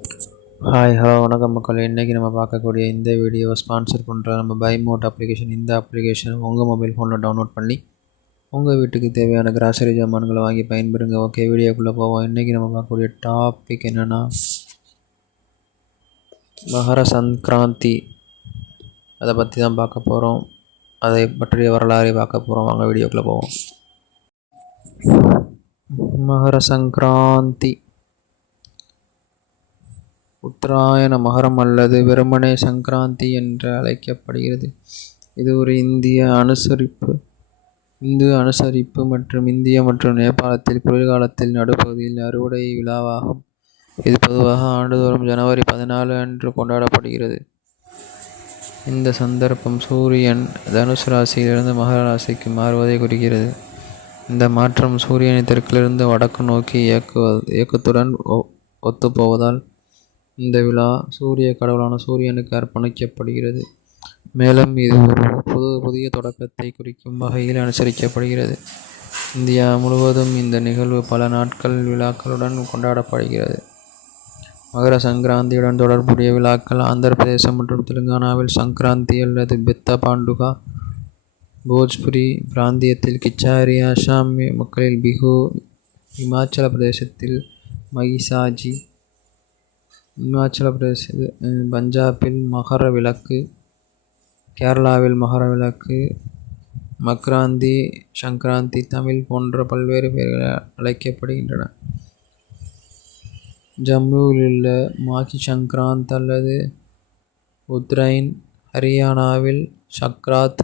Hello வணக்கம் மக்களே. இன்றைக்கி நம்ம பார்க்கக்கூடிய இந்த வீடியோவை ஸ்பான்சர் பண்ணுற நம்ம பை மோட் அப்ளிகேஷன். இந்த அப்ளிகேஷனை உங்கள் மொபைல் ஃபோனில் டவுன்லோட் பண்ணி உங்கள் வீட்டுக்கு தேவையான கிராசரி ஜாமான்களை வாங்கி பயன்பெறுங்க. ஓகே, வீடியோக்குள்ளே போவோம். இன்றைக்கி நம்ம பார்க்கக்கூடிய டாபிக் என்னென்னா மகர சங்கராந்தி. அதை பற்றி தான் பார்க்க போகிறோம். அதை பற்றிய வரலாறை பார்க்க போகிறோம். வாங்க வீடியோக்குள்ளே போவோம். மகர சங்கராந்தி உத்தராயண மகரம் அல்லது வெறுமனே சங்கராந்தி என்று அழைக்கப்படுகிறது. இது ஒரு இந்து அனுசரிப்பு மற்றும் இந்திய மற்றும் நேபாளத்தில் குளிர்காலத்தில் நடுப்பகுதியில் அறுவடை விழாவாகும். இது பொதுவாக ஆண்டுதோறும் ஜனவரி 14 அன்று கொண்டாடப்படுகிறது. இந்த சந்தர்ப்பம் சூரியன் தனுசு ராசியிலிருந்து மகர ராசிக்கு மாறுவதை குறிக்கிறது. இந்த மாற்றம் சூரியனை தெற்கிலிருந்து வடக்கு நோக்கி இயக்கத்துடன் ஒத்துப்போவதால் இந்த விழா சூரிய கடவுளான சூரியனுக்கு அர்ப்பணிக்கப்படுகிறது. மேலும் இது ஒரு புதிய தொடக்கத்தை குறிக்கும் வகையில் அனுசரிக்கப்படுகிறது. இந்தியா முழுவதும் இந்த நிகழ்வு பல நாட்கள் விழாக்களுடன் கொண்டாடப்படுகிறது. மகர சங்கராந்தியுடன் தொடர்புடைய விழாக்கள் ஆந்திர பிரதேசம் மற்றும் தெலுங்கானாவில் சங்கராந்தி அல்லது பெத்த பாண்டுகா, போஜ்புரி பிராந்தியத்தில் கிச்சாரி, அசாம் மக்களில் பிஹு, இமாச்சல பிரதேசத்தில் மகிசாஜி, பஞ்சாபில் மகர விளக்கு, கேரளாவில் மகர விளக்கு, மக்ராந்தி, சங்கராந்தி, தமிழ் போன்ற பல்வேறு பெயர்களால் அழைக்கப்படுகின்றன. ஜம்முவில் உள்ள மாகி சங்கராந்த் அல்லது உத்ரைன், ஹரியானாவில் சக்ராத்,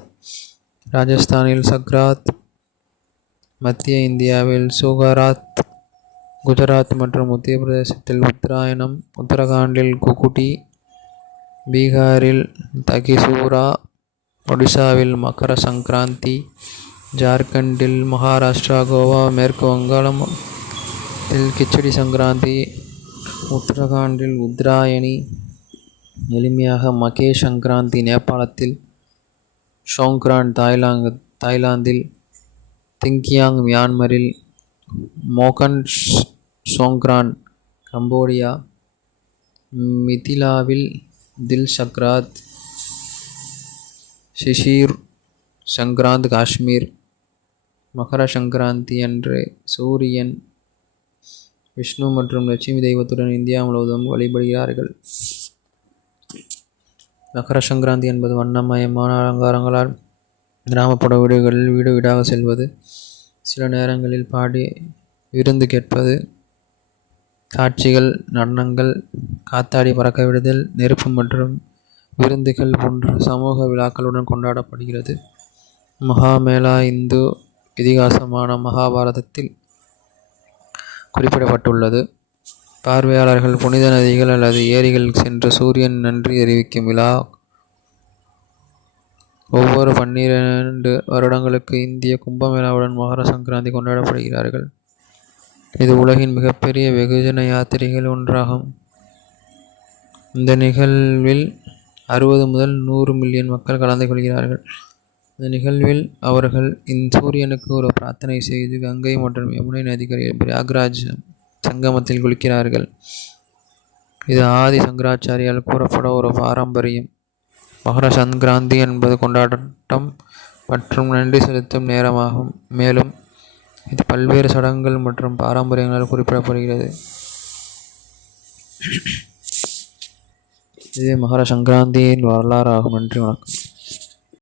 ராஜஸ்தானில் சக்ராத், மத்திய இந்தியாவில் சுகராத், குஜராத் மற்றும் மத்திய பிரதேசத்தில் உத்தராயணம், உத்தரகாண்டில் குகுடி, பீகாரில் தகிசூரா, ஒடிசாவில் மகர சங்கராந்தி, ஜார்க்கண்டில், மகாராஷ்டிரா, கோவா, மேற்கு வங்காளம் கிச்சடி சங்கராந்தி, உத்தரகாண்டில் உத்ராயணி, எளிமையாக மகே சங்கராந்தி, நேபாளத்தில் ஷோங்க்ரான், தாய்லாந்தில் திங்கியாங், மியான்மரில் மோகன் சோங்க்ரான், கம்போடியா, மிதிலாவில் தில் சக்ராத், சிஷீர் சங்கராந்த், காஷ்மீர். மகர சங்கராந்தி அன்று சூரியன், விஷ்ணு மற்றும் லட்சுமி தெய்வத்துடன் இந்தியா முழுவதும் வழிபடுகிறார்கள். மகர சங்கராந்தி என்பது வண்ணமயமான அலங்காரங்களால் கிராமப்புற வீடுகளில் வீடு வீடாக செல்வது, சில நேரங்களில் பாடி விருந்து கேட்பது, காட்சிகள், நடனங்கள், காத்தாடி பறக்க விடுதல், நெருப்பு மற்றும் விருந்துகள் போன்ற சமூக விழாக்களுடன் கொண்டாடப்படுகிறது. மகாமேளா இந்து இதிகாசமான மகாபாரதத்தில் குறிப்பிடப்பட்டுள்ளது. பார்வையாளர்கள் புனித நதிகள் அல்லது ஏரிகள் சென்று சூரியன் நன்றி தெரிவிக்கும் விழா. ஒவ்வொரு 12 வருடங்களுக்கு இந்திய கும்பமேளாவுடன் மகர சங்கராந்தி கொண்டாடப்படுகிறார்கள். இது உலகின் மிகப்பெரிய வெகுஜன யாத்திரைகள் ஒன்றாகும். இந்த நிகழ்வில் 60 முதல் 100 மில்லியன் மக்கள் கலந்து கொள்கிறார்கள். இந்த நிகழ்வில் அவர்கள் சூரியனுக்கு ஒரு பிரார்த்தனை செய்து கங்கை மற்றும் யமுனை நதிகளில் பிரயாக்ராஜ் சங்கமத்தில் குளிக்கிறார்கள். இது ஆதி சங்கராச்சாரியால் கூறப்பட ஒரு பாரம்பரியம். மகர சங்கராந்தி என்பது கொண்டாட்டம் மற்றும் நன்றி செலுத்தும் நேரமாகும். மேலும் இது பல்வேறு சடங்குகள் மற்றும் பாரம்பரியங்களால் குறிப்பிடப்படுகிறது. இது மகர சங்கராந்தியின் வரலாறு ஆகும். நன்றி, வணக்கம்.